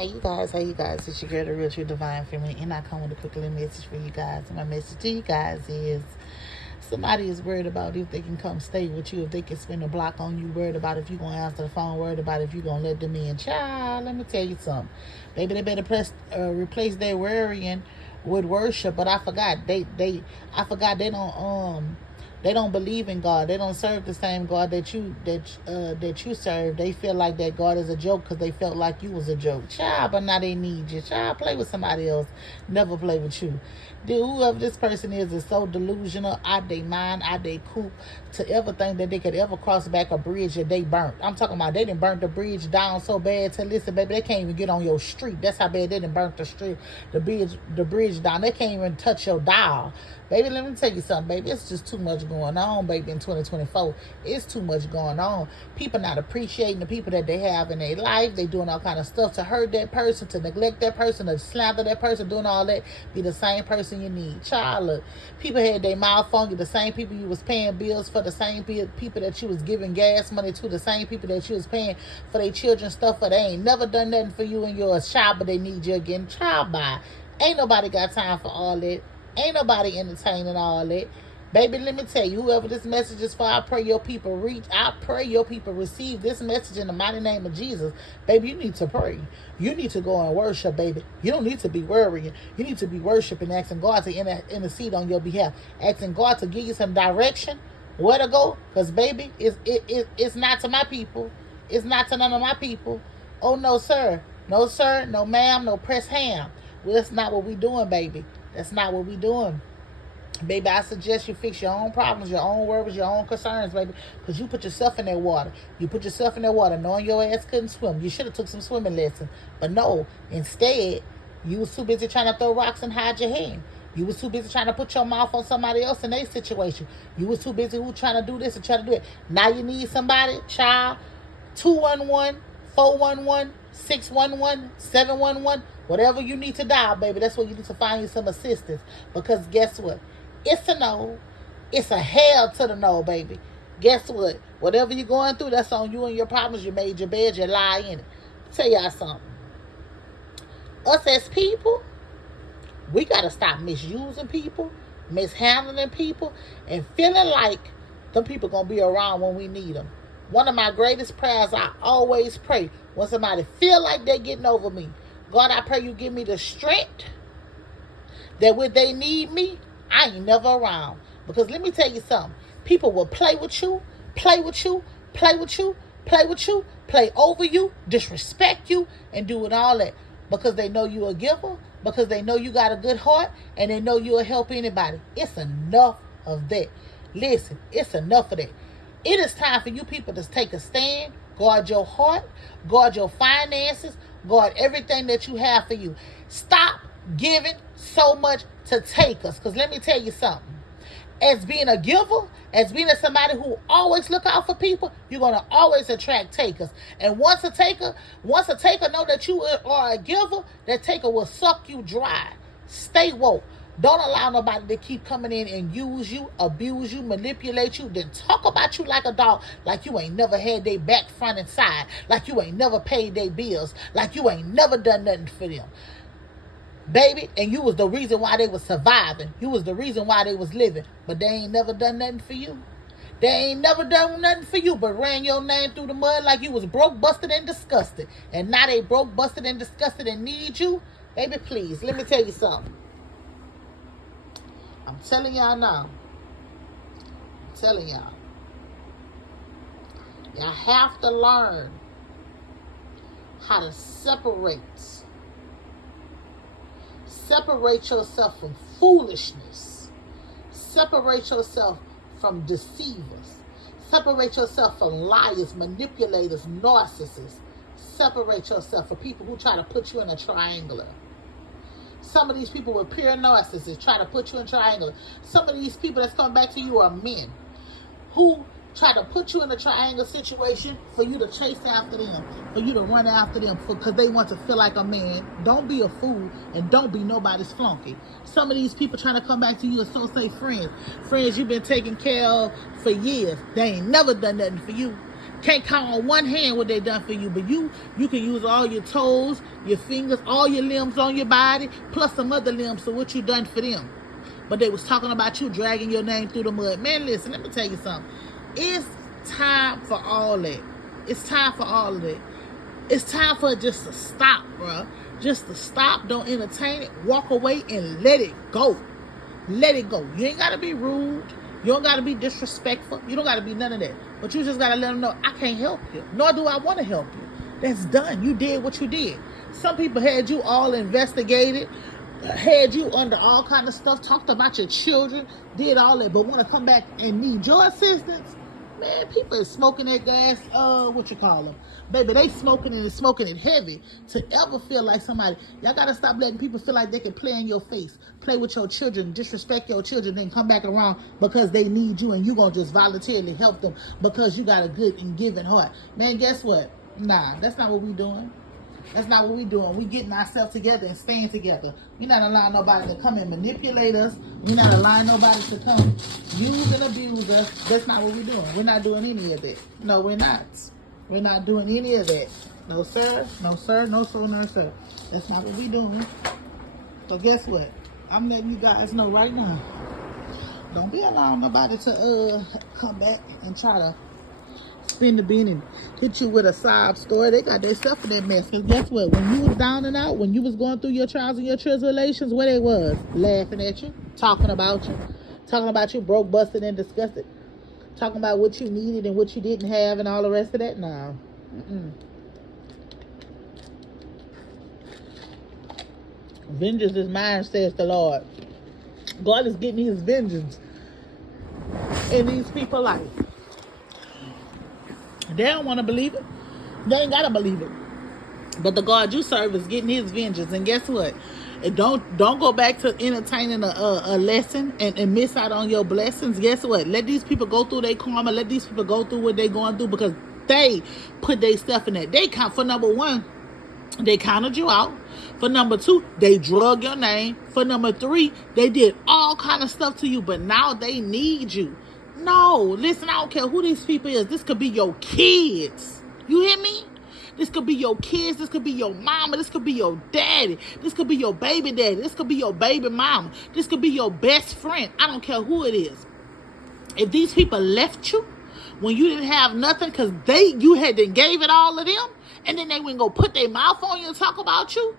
How you guys? It's your girl, the Real True Divine Feminine, and I come with a quick little message for you guys. And my message to you guys is somebody is worried about if they can come stay with you, if they can spend a block on you, worried about if you're going to answer the phone, worried about if you're going to let them in. Child, let me tell you something. Baby, they better replace their worrying with worship. But I forgot, I forgot they don't believe in God. They don't serve the same God that you serve. They feel like that God is a joke because they felt like you was a joke. Child, but now they need you. Child, play with somebody else. Never play with you. Whoever this person is so delusional, out they mind, out they coop, to ever think that they could ever cross back a bridge that they burnt. I'm talking about they done burnt the bridge down so bad to listen, baby, they can't even get on your street. That's how bad they done burnt the bridge down. They can't even touch your dial. Baby, let me tell you something, baby. It's just too much going on, baby, in 2024. It's too much going on. People not appreciating the people that they have in their life. They doing all kind of stuff to hurt that person, to neglect that person, to slander that person, doing all that. Be the same person you need. Child, look, people had their mouth on you, the same people you was paying bills for, the same people that you was giving gas money to, the same people that you was paying for their children's stuff for. They ain't never done nothing for you and yours. Child, but they need you again. Child, bye. Ain't nobody got time for all that. Ain't nobody entertaining all that. Baby, let me tell you, whoever this message is for, I pray your people reach. I pray your people receive this message in the mighty name of Jesus. Baby, you need to pray. You need to go and worship, baby. You don't need to be worrying. You need to be worshiping, asking God to intercede on your behalf. Asking God to give you some direction, where to go. Because, baby, it's not to my people. It's not to none of my people. Oh, no, sir. No, sir. No, ma'am. No press ham. Well, that's not what we doing, baby. That's not what we doing. Baby, I suggest you fix your own problems, your own worries, your own concerns, baby. Because you put yourself in that water. You put yourself in that water knowing your ass couldn't swim. You should have took some swimming lessons. But no, instead, you was too busy trying to throw rocks and hide your hand. You was too busy trying to put your mouth on somebody else in their situation. You was too busy trying to do this and trying to do it. Now you need somebody, child. 211, 411, 611, 711. Whatever you need to dial, baby, that's where you need to find you some assistance. Because guess what? It's a no. It's a hell to the no, baby. Guess what? Whatever you're going through, that's on you and your problems. You made your bed, you lie in it. Tell y'all something. Us as people, we got to stop misusing people, mishandling people, and feeling like them people going to be around when we need them. One of my greatest prayers I always pray when somebody feel like they're getting over me. God, I pray you give me the strength that when they need me, I ain't never around. Because let me tell you something. People will play with you, play with you, play with you, play with you, play over you, disrespect you, and do it all that. Because they know you a giver, because they know you got a good heart, and they know you'll help anybody. It's enough of that. Listen, it's enough of that. It is time for you people to take a stand, guard your heart, guard your finances, guard everything that you have for you. Stop giving so much to takers. Because let me tell you something. As being a giver, as being somebody who always look out for people, you're going to always attract takers. And once a taker know that you are a giver, that taker will suck you dry. Stay woke. Don't allow nobody to keep coming in and use you, abuse you, manipulate you, then talk about you like a dog, like you ain't never had their back, front, and side, like you ain't never paid their bills, like you ain't never done nothing for them. Baby, and you was the reason why they was surviving. You was the reason why they was living. But they ain't never done nothing for you. They ain't never done nothing for you but ran your name through the mud like you was broke, busted, and disgusted. And now they broke, busted, and disgusted and need you. Baby, please, let me tell you something. I'm telling y'all now. I'm telling y'all. Y'all have to learn how to separate yourself from foolishness. Separate yourself from deceivers. Separate yourself from liars, manipulators, narcissists. Separate yourself from people who try to put you in a triangular. Some of these people with pure narcissists try to put you in triangle. Some of these people that's coming back to you are men who try to put you in a triangle situation for you to chase after them, for you to run after them, because they want to feel like a man. Don't be a fool and don't be nobody's flunky. Some of these people trying to come back to you are so-say friends. Friends you've been taking care of for years. They ain't never done nothing for you. Can't count on one hand what they done for you, but you can use all your toes, your fingers, all your limbs on your body, plus some other limbs. So what you done for them? But they was talking about you dragging your name through the mud. Man, listen, let me tell you something. It's time for all that. It's time for all of that. It's time for it just to stop, bro. Just to stop. Don't entertain it. Walk away and let it go. Let it go. You ain't got to be rude. You don't got to be disrespectful. You don't got to be none of that. But you just got to let them know, I can't help you. Nor do I want to help you. That's done. You did what you did. Some people had you all investigated, had you under all kind of stuff, talked about your children, did all that, but want to come back and need your assistance. Man, people is smoking that gas, what you call them? Baby, they smoking it heavy to ever feel like somebody. Y'all got to stop letting people feel like they can play in your face, play with your children, disrespect your children, then come back around because they need you and you going to just voluntarily help them because you got a good and giving heart. Man, guess what? Nah, that's not what we doing. That's not what we doing. We getting ourselves together and staying together. We're not allowing nobody to come and manipulate us. We're not allowing nobody to come use and abuse us. That's not what we're doing. We're not doing any of that. No, we're not. We're not doing any of that. No, sir. No, sir. No, sir. No, sir. That's not what we're doing. So guess what? I'm letting you guys know right now. Don't be allowing nobody to come back and try to spin the bean and hit you with a sob story. They got themselves in that mess. Because guess what? When you was down and out, when you was going through your trials and your tribulations, where they was? Laughing at you, talking about you broke, busted, and disgusted. Talking about what you needed and what you didn't have and all the rest of that. No. Vengeance is mine, says the Lord. God is getting his vengeance in these people's life. They don't want to believe it. They ain't got to believe it. But the God you serve is getting his vengeance. And guess what? Don't go back to entertaining a lesson and miss out on your blessings. Guess what? Let these people go through their karma. Let these people go through what they're going through because they put their stuff in that. They count for number one. They counted you out. For number two, they drug your name. For number three, they did all kind of stuff to you. But now they need you. No, listen, I don't care who these people is. This could be your kids. You hear me? This could be your kids. This could be your mama. This could be your daddy. This could be your baby daddy. This could be your baby mama. This could be your best friend. I don't care who it is. If these people left you when you didn't have nothing because you had then gave it all to them, and then they wouldn't go put their mouth on you and talk about you,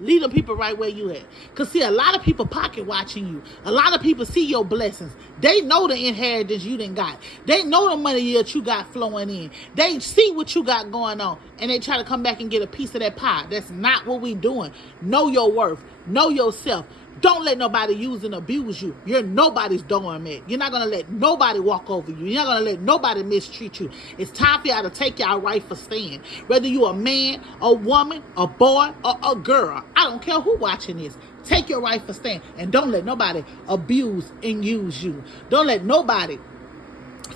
leave the people right where you at. Because, see, a lot of people pocket watching you. A lot of people see your blessings. They know the inheritance you done got. They know the money that you got flowing in. They see what you got going on. And they try to come back and get a piece of that pie. That's not what we doing. Know your worth. Know yourself. Don't let nobody use and abuse you. You're nobody's doormat. You're not going to let nobody walk over you. You're not going to let nobody mistreat you. It's time for y'all to take y'all rightful stand. Whether you're a man, a woman, a boy, or a girl. I don't care who watching this. Take your rightful stand. And don't let nobody abuse and use you. Don't let nobody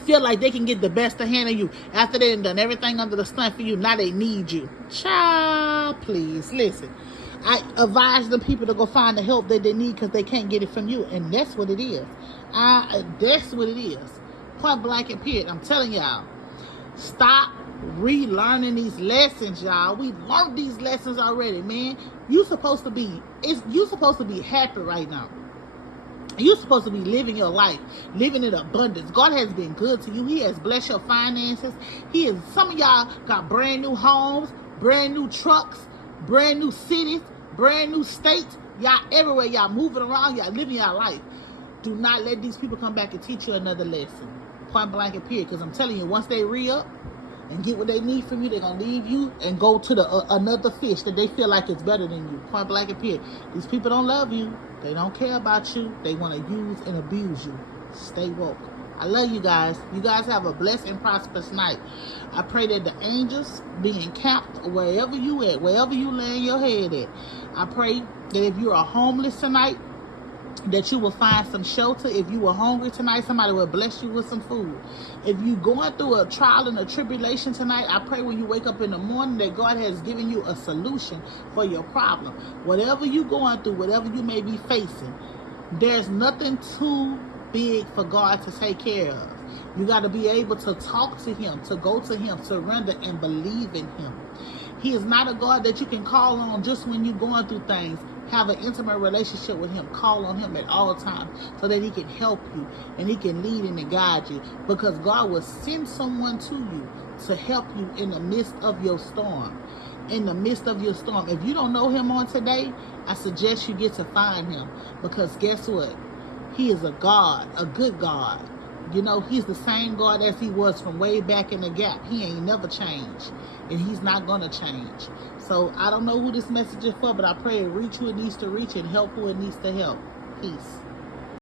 feel like they can get the best of hand of you. After they done everything under the sun for you, now they need you. Child, please, listen. I advise the people to go find the help that they need because they can't get it from you. And that's what it is. That's what it is. Point blank and period. I'm telling y'all. Stop relearning these lessons, y'all. We learned these lessons already, man. You're supposed to be happy right now. You're supposed to be living your life, living in abundance. God has been good to you. He has blessed your finances. Some of y'all got brand new homes, brand new trucks, brand new cities, brand new states. Y'all everywhere. Y'all moving around. Y'all living your life. Do not let these people come back and teach you another lesson. Point blank and period. Because I'm telling you, once they re-up and get what they need from you, they're going to leave you and go to another fish that they feel like is better than you. Point blank and period. These people don't love you. They don't care about you. They want to use and abuse you. Stay woke. I love you guys. You guys have a blessed and prosperous night. I pray that the angels be encamped wherever you at, wherever you laying your head at. I pray that if you are homeless tonight, that you will find some shelter. If you were hungry tonight, somebody will bless you with some food. If you're going through a trial and a tribulation tonight, I pray when you wake up in the morning that God has given you a solution for your problem. Whatever you're going through, whatever you may be facing, there's nothing too big for God to take care of. You got to be able to talk to him, to go to him, surrender, and believe in him. He is not a God that you can call on just when you're going through things. Have an intimate relationship with him. Call on him at all times so that he can help you and he can lead and guide you, because God will send someone to you to help you in the midst of your storm. In the midst of your storm. If you don't know him on today, I suggest you get to find him, because guess what? He is a God, a good God. You know, he's the same God as he was from way back in the gap. He ain't never changed, and he's not going to change. So I don't know who this message is for, but I pray it reach who it needs to reach and help who it needs to help. Peace.